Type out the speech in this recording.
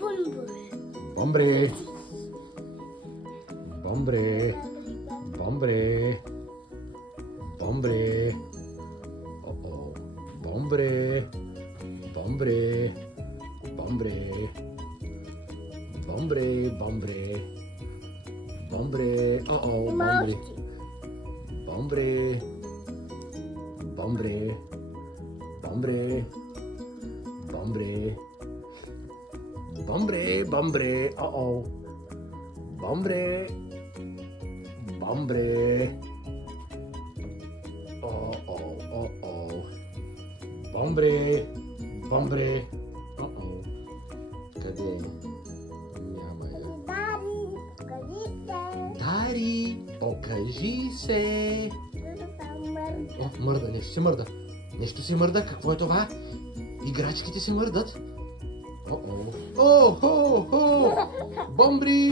Бомбре. Бомбре. Бомбре. Бомбре. О-о. Бомбре. Бомбре. Бомбре. Бомбре. Бомбре. Бомбре. О-о. Бомбре. Бомбре. Бомбре. Бомбре. Бомбре. Бомбре. Бомбре. О-о. Бомбре. Бомбре. О-о. О-о. Бомбре. Бомбре. О-о. Къде е? Няма я. Дари, покажи се. О, мърда, нещо се мърда. Нещо се мърда. Какво е това? Играчките се мърдат. О-о. О-хо-хо! Бомбри!